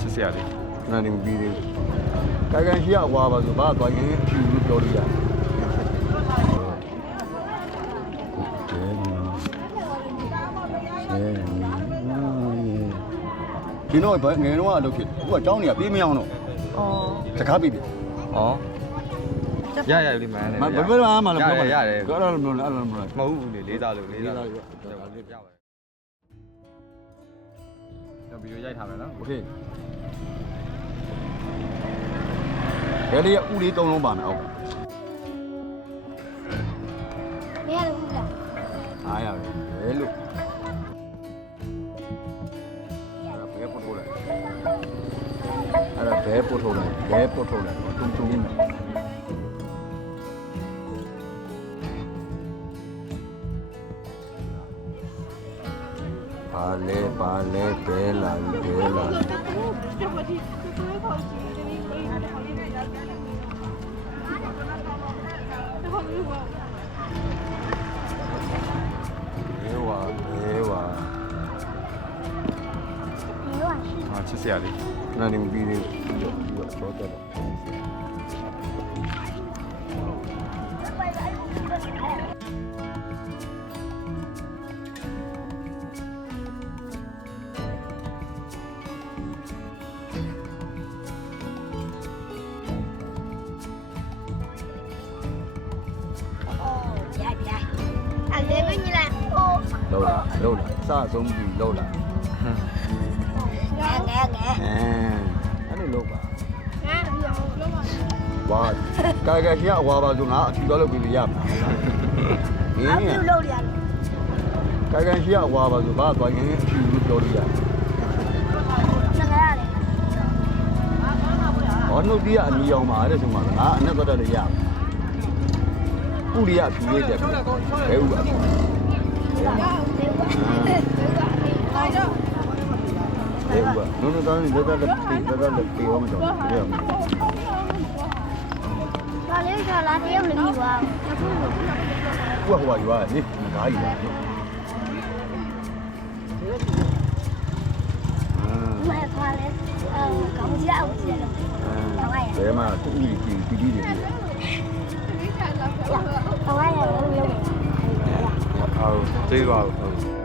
ချစ်စရာလေး နာနေမပြီးသေးဘူး။ကိုင်ရှိရအဝါပါဆိုဘာသွားရင်အဖြူလို့ပြောလို့ရတယ်။ဒီတော့ငယ်တော့အလုပ်ဖြစ်။အခုကကျောင်းနေရပြေးမအောင်တော့။ဩစကားပြီးပြီ။ ရလိမ့်မယ် မဘယ်မှမလုပ်ဘူး။ ရတယ် အဲ့လိုမျိုးအဲ့လိုမျိုး မဟုတ်ဘူးလေလေးစားလို့ရပါတယ်ဗီဒီယိုရိုက်ထားမယ်နော် โอเคဘယ်လေးဥလေး3လုံးပါမယ်ဟုတ် 没有了， အားရတယ်ဘယ်လို့အဲ့ဒါဘယ်ပို့ထိုးလိုက်အဲ့ဒါဘယ်ပို့ထိုးလိုက်ဘယ်ပို့ထိုးလိုက်တုံတုံနေပါလေဘဲလာဘဲလာဘဲဝါချစ်စရာလေး နာနေမပြီးသေးဘူးတော့တော့လောက်လာစဆုံးပြီးလောက်လာအဲ့လိုလောက်ပါဝါကာရှိရအဝါပါဆိုငါအထီတော့လုပ်ပြီးရမှာမင်းကကာရှိရအဝါပါဆိုဘာသွားရင်အထီလို့ပြောလို့ရတယ်ဟောနှုတ်ကြီးကအနီအောင်ပါတဲ့ဆိုမှငါအနဲ့တော့လည်းရဥရိယဖြူလေးတက်ဘဲဥပါနော်နော်တိုင်းဒါလည်းပြေဝမတော့ရမှာဘာလဲဆိုလာတရုတ်လည်းပါကိုဟိုရွာလေငါးကြီးပါမခါလဲကောင်းကြအောင်ကြည့်လို့ဘယ်မှာသူ့ကြီးပီတီတွေတော့ရလုံးလုံးဟုတ်သေးပါဘူး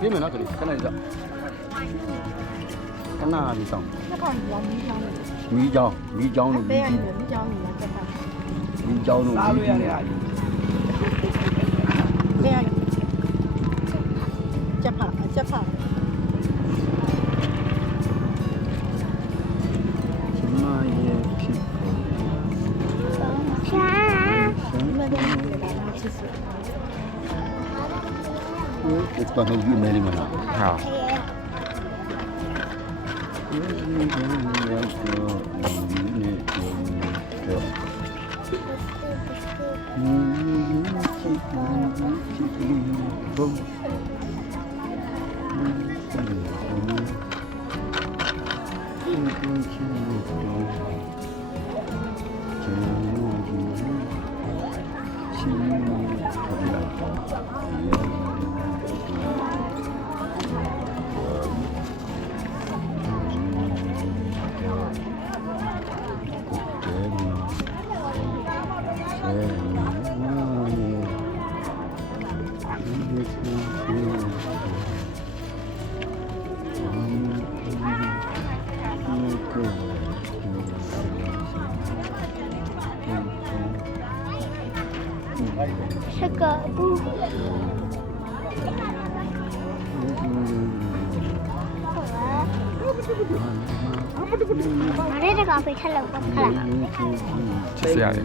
ပြေးမယ်နော်ခဏခဏကြခဏလေးဆောင်မီးကြောင်းလို့မီးကြောင်းလို့စားလို့ရတယ်အားဘယ်ချက်ဖာချမရဲ့ဖြစ်it's gonna be many mana ဟာ这个不。我这个咖啡太冷了，看了。 ချစ်စရာလေ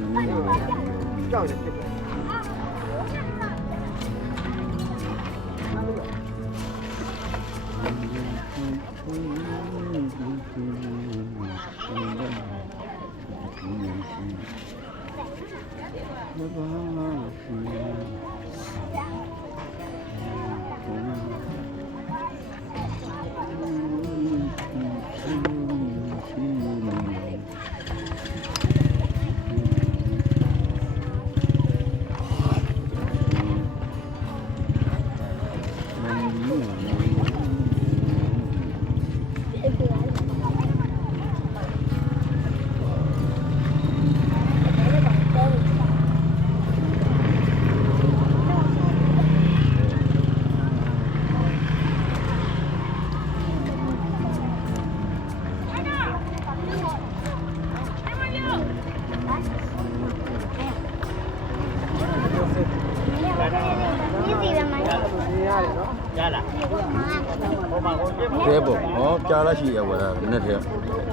တဲပေါ့ဟောကြားလာရှိရဝယ်တာဒီနေ့တည်း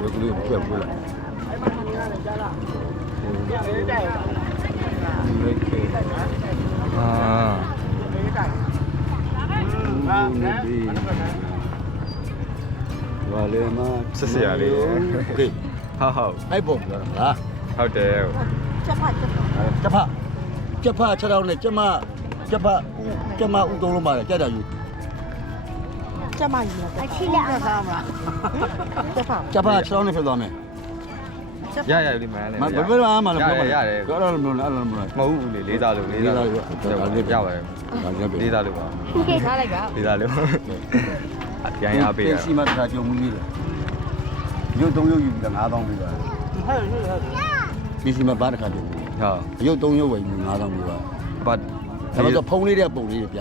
ဒီကလေးဖြတ်ဘူးလားဝါလေမ ချစ်စရာလေ โอเค ဟုတ်ဟုတ် အဲ့ပေါ့ပြောတာလား ဟုတ်တယ် ကျက်ဖချက်တော့နဲ့ကျမဥတုံးလုံးပါတယ်ကြက်တာယူ ကျမကြီး 我去两个。 စားမှာကျဖ ကျက်ဖချက်တော့နဲ့ဖြစ်သွားမယ် ရရလေးမန်းလေ မဘယ်လိုမှမလုပ်ပါ ရတယ် ပြောတော့မလို့လားအဲ့လိုမလို့ မဟုတ်ဘူးလေလေးစားလို့လေးစားလို့ရပါတယ် ဒါလည်းပဲ လေးစားလို့ပါ ထားလိုက်ပါ လေးစားလို့အပြန်ရပေးရ စီမတခါကြုံမှုကြီးတယ်ရုပ်3ရုပ်ယူပြီးတော့9000ပေးသွားတယ် ဟုတ် ဒီစီမဘာတခါကြုံမှု ဟုတ် ရုပ်3ရုပ်ဝယ်ယူ9000ပေးသွား ဘာ ဒါပေမဲ့ဖုံးလေးတဲ့ပုံလေးတွေပြ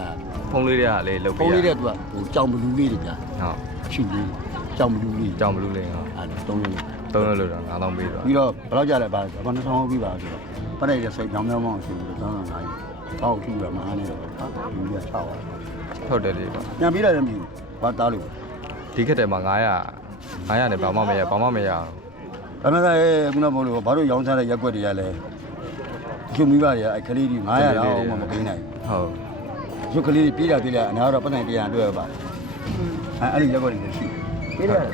ဖုန်းလေးတွေကလေလုတ် ဖုံးလေးတဲ့သူကဟိုကြောင်ဘလူးလေးတွေပြ ဟုတ် ရှုလေးကြောင်ဘလူးလေး ကြောင်ဘလူးလေးဟုတ် အဲ့ဒါ3ရုပ် သုံးလို့တော့9000ပေးတော့ ပြီးတော့ဘယ်တော့ကြလဲပါဘာ2000ပြီးပါဆိုတော့ပတ်ရတဲ့စိတ်ကြောင်မြောင်းမောင်းရှိပြီးတော့300တောက်ထူရမှာနေတော့ဟာလူကြီး6ပါ ဟုတ်တယ်လေပါ ညံပြီးတယ်မြည်ဘာတားလို့ ဒီခက်တယ်မှာ900နဲ့ဘာမှမရဘာမှမရ ဒါမဲ့ခုနကပြောလို့ဘာလို့ရောင်းစားတဲ့ရက်ွက်တွေကလည်းရုပ်မိဘတွေကအဲ့ကလေးတွေ900လောက်မှမပေးနိုင် ဟုတ် ရုပ်ကလေးတွေပြေးတာပြေးလာအနာတော့ပတ်နိုင်100အတွက်ပါအဲ့ဒီရက်ွက်တွေရှိပြေးတယ်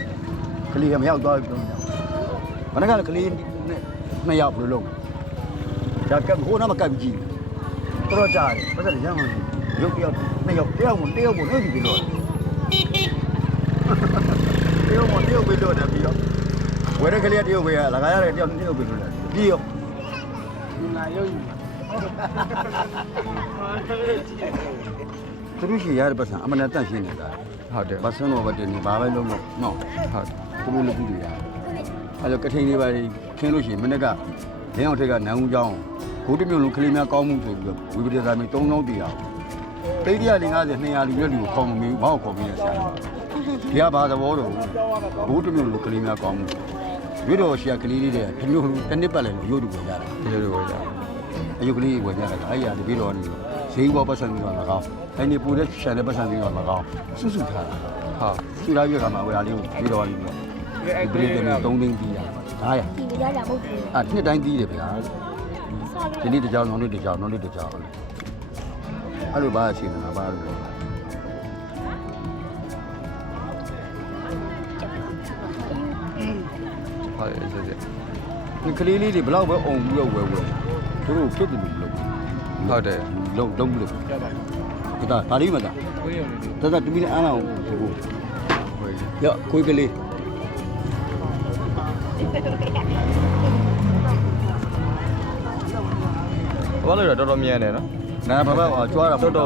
ကလေးကမရောက်သွားဘူးဘယ်နှကကလေး2ယောက်ဘယ်လိုလုပ်ဒါကဟိုနားမကပ်ကြည့်တော့ကြားတယ်ပတ်သက်ရမ်းမှရုပ်တယောက်2ယောက်တယောက်ကိုနှုတ်ကြည့်ပြီးတော့တယောက်ပြီးတော့တယ်ပြီးတော့ဝယ်တဲ့ကလေးတယောက်ပဲလကားရတယ်တယောက်ပြီးတော့တယ်ပြီးရော နာရုပ်ယူ သူတို့ရှိရတဲ့ပတ်စံအမှန်တန်ရှင်းနေတာ ဟုတ်တယ် ပတ်စံတော့ဗတ်တယ်ဘာပဲလုံးလို့နော် ဟုတ် သူတို့လည်းပြီးရအဲ့တော့ကထိန်လေးပါခင်းလို့ရှိရင်မနေ့ကလင်းအောင်ထက်ကနန်းဦးကျောင်းဘိုးတမျိုးလုံးကလေးများကောင်းမှုဆိုပြီးတော့ဝိပဿနာမီ3000တည်အောင်တိတ်150 200လူရဲ့လူကိုခေါ်မမီဘောက်ခေါ်ပြီးရဆရာဒီကဘာသဘောတော့ဘိုးတမျိုးလုံးကလေးများကောင်းမှုရွေးတော်ရှိရကလေးလေးတွေတမျိုးတစ်နှစ်ပတ်လည်းရုပ်တူဝင်ကြတာ ဒီလိုလိုရ အယုတ်ကလေးဝင်ကြတာအဲ့ရတပြီးတော့နေဈေးဘောပတ်စံပြီးတော့မကောင်းအဲ့ဒီပူတဲ့ရှန်တဲ့ပတ်စံပြီးတော့မကောင်းစွစုထားတာ ဟုတ် သူလာပြခါမှာဝယ်ရလေးကိုပြီးတော့နေပြီးဒီပရိသေမျိုး3သိန်းပြီးရ900 你们家两口子。 အဲ့နှစ်တိုင်းပြီးတယ်ဗျာဒီနေ့တကြောင်နောက်နေ့တကြောင်နောက်နေ့တကြောင်အဲ့လိုပါအချိန်မှာပါလို့ ဟုတ်တယ်ဆက်ဆက် ဒီကလေးလေးတွေဘလောက်ပဲအုံပြီးတော့ဝယ်သူတို့ဖြစ်တယ်လို့ ဟုတ်တယ် လုံးလို့ဒါဒါလေးမသား ကိုရုံလေး ဒါတမီးအားအောင်ဟိုရကိုကလေး ဘာလို့လဲတော်တော်မြန်တယ်နော် နာဘာဘာကြွားတာဒါ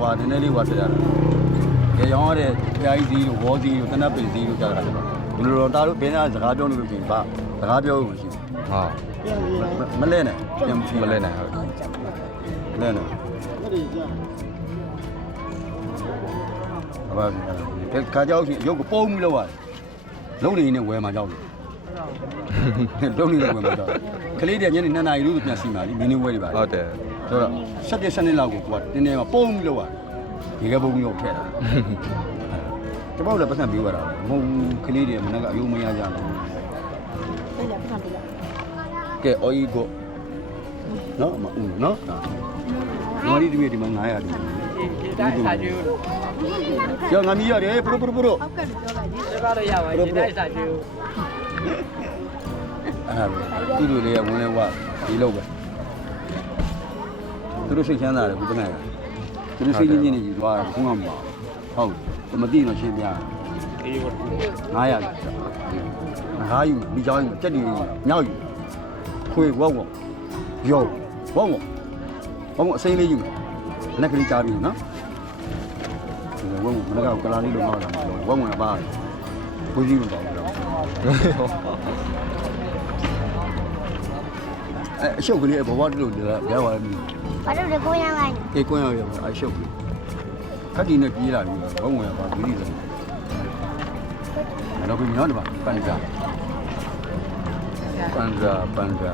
ဟွာနည်းနည်းလေးဟွာဆက်ရတာရေရောင်းရတဲ့ပြားကြီးစီတို့ဝေါ်စီတို့တနပ်ပင်စီတို့ကြာတာဘယ်လိုတော့တာတို့ဘင်းသားစကားပြောလို့ရှိရင်ဗာစကားပြောလို့ရှိရင် ဟုတ် မလဲနဲ့ပြန်ဖြေ မလဲနိုင်ဟုတ် လဲနဲ့ဘာလဲခါကြောက်ရှိရုပ်ကပုံးပြီးလောက်ရတယ်လုံးနေနေဝယ်မှာကြောက်တယ်လုံးနေနေဝယ်မှာကြောက်ကလေးတွေညနေ2 နာရီလို့ပြန်စီမှာလीမင်းနေဝဲတွေပါ ဟုတ်တယ် ဆိုတော့7 7နှစ်လောက်ကိုကွာတင်းနေမှာပုံးပြီးလောက်ရတယ်ဒီကပုံးပြီးတော့ထည့်တာတပောက်လည်းပတ်စံပြီးရတာမဟုတ်ဘူးကလေးတွေမနက်ကအယုံမရကြဘူး 对了，不想对了。 ကဲအော်ကြီးကိုနော်မဦးနော်ငါဒီဒီမှာ900ဒီ ဒါစာကျူး ကျော်ငါမီးရတယ်ပရိုပရိုပရို အောက်ကလည်းပြောလိုက်ဒီကားတော့ရပါဒီတိုင်းစာကျူး အဲ့ဒါပဲသူတို့လေးကဝင်လဲဝဒီလောက်ပဲသူတို့စိတ်ချမ်းသာတယ်ဘုရားကသူတို့စိတ်ကြီးနေကြီးသွားတာဘုရားမဟုတ်မသိတော့ရှင်းပြ900 ငါးယူမိချောင်းယူတက်တီမြောက်ယူခွေဝေါဝေါယောဝေါဝေါဝေါအစိမ်းလေးယူလက်ကလေးကြားပြီးနော်ဝေါမနက်ကကလာလေးလုံးတော့ဝေါဝင်ပါကိုကြီးလို့တော့အရှုပ်ကလေးဘဝတလို့ရပါပြီ ဘာလို့လဲကိုရမ်းလိုက် အေးကွန်းရောက်အရှုပ်ကလေးခက်တီနဲ့ပြေးလာပြီဝေါဝင်ပါဒီလိုအဲ့တော့ဘယ်မျိုးလဲပါပန်ကြပန်ကြ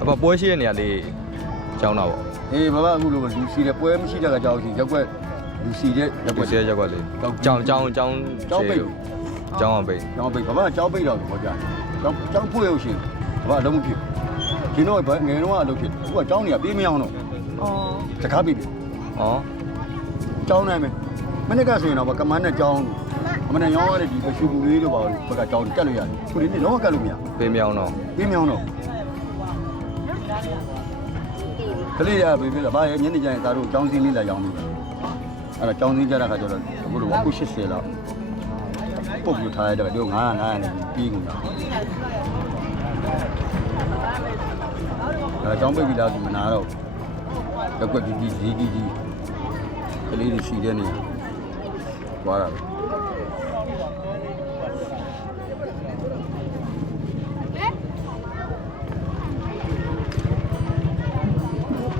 အပပွဲရှိတဲ့နေရာလေးကျောင်းတော့ဗော အေးဘာမှအခုလိုလူစီတဲ့ပွဲမရှိတဲ့ကကြောက်စီရက်ွက်လူစီတဲ့ရက်ွ ကို က် စီရက်ကွက်လေးကျောင်းအောင်ပိတ် ကျောင်းပိတ်ဘာမှကျောင်းပိတ်တော့ဘောကြကျောင်းဖွင့်ရရှင်ဘာလုံးမဖြစ်ဒီတော့ငယ်တော့အလုပ်ဖြစ်အခုကကျောင်းနေပြေးမအောင်တော့ อ๋อ တကားပြီ ဩ ကျောင်းနိုင်မယ်မနေ့ကဆိုရင်တော့ကမန်းနဲ့ကျောင်းအမနဲ့ရောင်းရတဲ့ဒီပရှူလေးတို့ပါဘက်ကကျောင်းတက်လို့ရတယ်ခုဒီနေ့လုံးဝကတ်လို့မရ ပေးမြောင်းတော့ ပြေးမအောင်တော့ကလေးရပြီပြီလားဘာရဲ့ညနေကျရင်သားတို့ကျောင်းစင်းလေးလာရောင်းနေတယ်အဲ့ဒါကျောင်းစင်းကြတာကကျတော့အခုလိုအခု80လောက်ပုတ်ပြီးထားရတော့တို့900နဲ့ပြီးနေတာအဲ့ကျောင်းပိတ်ပြီးသားဒီမနာတော့ရက်ွက်ကြီးကလေးတွေရှိတဲ့နေရာသွားတာ က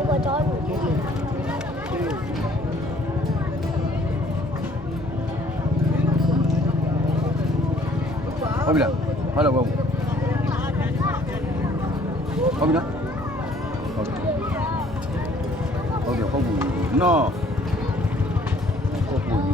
ိုကကြောက်ဘူး ဟုတ်ပြီလားဟုတ်လားဟုတ်ပြီလားဟုတ်ပြီနော်ဟုတ်ပြီ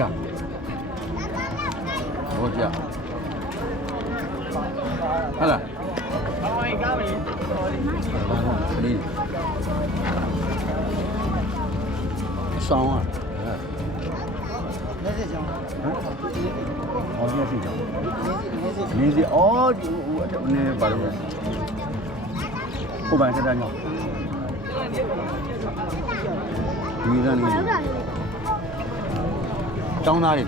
ရဟုတ်ကြဟာလားလေးဆောင်းอ่ะနေစီချောင်းဟမ်နေစီချောင်းနေစီအော်ဒီနေပါလို့ကိုပိုင်ထက်တယ်ညောဒီကနေ့ကျောင်းသားတွေ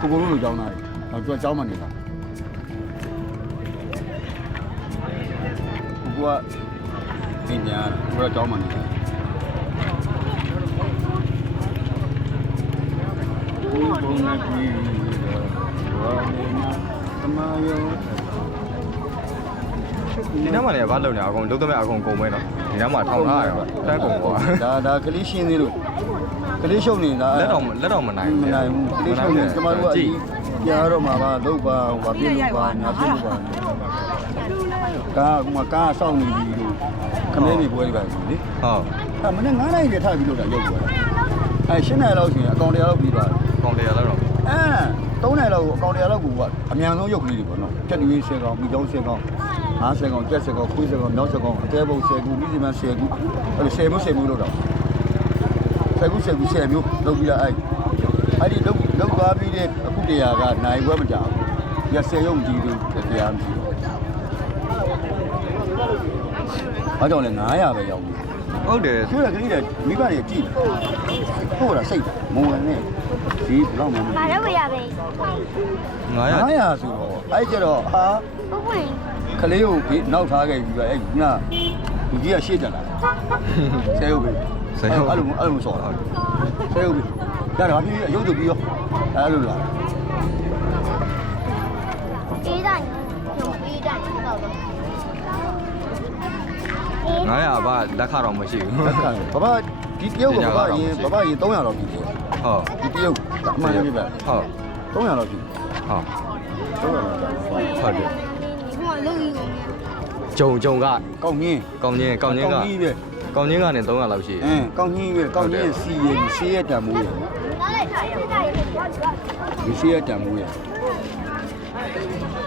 ကိုကိုလိုကျောင်းသားတွေတော့ကျောင်းမနေတာကိုကပညာကိုကကျောင်းမနေတာဘုံနဲ့ပြည်တော်နေနာသမယော ဒီနားမှာလည်းဘာလုပ်နေအကုန်လုံးသမက်အကုန်ကုန်မဲနော်ဒီနားမှာထောင်ထားရပါတန်းကုန်ပေါ့ ဒါကလေးရှင်းသေးလို့ကလေးရှုံနေတာ လက်တော်မနိုင်ဘူး မနိုင်ဘူးကလေးရှုံနေကျမတို့ကကြားတော့မှာပါလုပ်ပါဟိုပြလို့ပါညာပြလို့ပါကားစောင့်နေပြီလို့ခမဲနေပွဲတွေပါလေ ဟုတ် အဲ့မနေ့9နိုင်တွေထားပြီးလို့တာရုပ်သွားအဲ့10နိုင်လောက်ဆိုရင်အကောင့်100လောက်ပြီးသွားတယ် ကောင်းတယ်ရတော့ 3နိုင်လောက်အကောင့်100လောက်ကိုကအမြန်ဆုံးရုပ်ကလေးတွေပေါ့နော်ချက်တူရေး10ကောင်မိကောင်း10ကောင် 50ကောင်ကျက်10ကောင်ခွေး10ကောင်မြောက်10ကောင်အသေးပုံ10ခုမိစီမ10ခုအဲ့လို10မျိုးလို့တော့10ခု10မျိုးလုပ်ပြီးတော့အဲ့ဒီလုပ်သွားပြီးတဲ့အခုတရားကနိုင်ဘွဲမကြောက်ဘူးဒီ10ရုံကြီးတို့တရားမရှိဘူးအားကြောင့်လည်း900ပဲရောက်ပြီ ဟုတ်တယ် ဆွေးရကလေးတွေမိဘတွေကြည့်ဟုတ်လားစိတ်မုံဝင်နေဒီဘလောက်မှမ ။ဘာလို့မရပဲ 900 900ဆိုတော့အဲ့ကျတော့ဟာ ။ဟုတ်ဝင် ကလေးကိုနောက်ထားခဲ့ပြီးတော့အဲ့ခုနလူကြီးကရှေ့တက်လာဆဲဟုတ်ပြီအဲ့လိုဆော်တာဆဲဟုတ်ပြီဒါတော့ပြီးအယုတ်တူပြီးရောအဲ့လိုလား ။အေးတိုင်းရောအေးတိုင်းတော့တော့ 900ဘာလက်ခတော့မရှိဘူး လက်ခံဘဘဒီတရုတ်ကဘဘရင်300လောက်ပြီဟုတ် ဟုတ် ဒီတရုတ်အမှန်တည်းပဲ ဟုတ် 300လောက်ပြီ ဟုတ် 300လောက် ဟုတ်တယ် ဒီမှာလုံကြီးကုန် ဂျုံက ကောင်းကြီး ကောင်းချင်းက ကောင်းကြီးပဲ ကောင်းချင်းကနေ300လောက်ရှိ ကောင်းကြီးပဲကောင်းကြီးစီရည်ရှေးရတံမိုးရ ။နားလိုက်ထားရတာရတာ ဒီရှေးရတံမိုးရ ။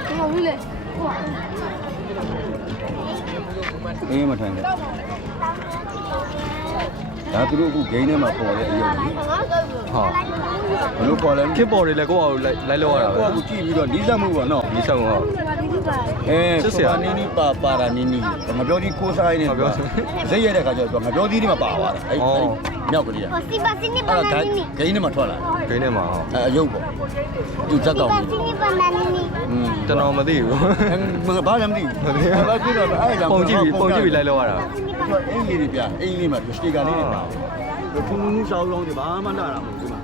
ဒီမှာဘူးလေ။ဟို အေးမထိုင်နဲ့ဒါသူတို့အခုဂိမ်းထဲမှာပေါ်တဲ့အရုပ်ကြီး ငါတော့ ဟုတ် ဘယ်လိုပေါ်လဲ ခစ်ပေါ်တွေလည်းကိုယ့်အောင်လိုက်လောက်ရတာပဲ ကိုကကြည့်ပြီးတော့နီးစပ်မှုပေါ့နော် ဒီဆောင်ဟုတ် နီးပါတာနီးငါပြောဒီကိုစားရင်းနဲ့ဇက်ရတဲ့ခါကျတော့ငါပြောဒီဒီမှာပါသွားတယ်အဲ့မြောက်ကလေးက ဟိုစီပါစီနီပါ အဲ့ နာ ဒါ နီနီ ဂိမ်းထဲမှာထွက်လာ ခင်းနေမှာဟုတ် အရုပ်ပေါ့သူဇက်ကောင် စီနီပါနာနီနီ ကျွန်တော်မသိဘူး ဘာလည်းမသိဘူးဘာကြည့်တော့အဲ့ဒါ ပုံကြည့်ပြီးလိုက်လောက်ရတာ အင်းလေးတွေပြအင်းလေးမှာစတေကာလေးတွေပါထူးထူးဆောင်းဆောင်းတွေဘာမှလာတာမဟုတ်ဘူးဒီမှာ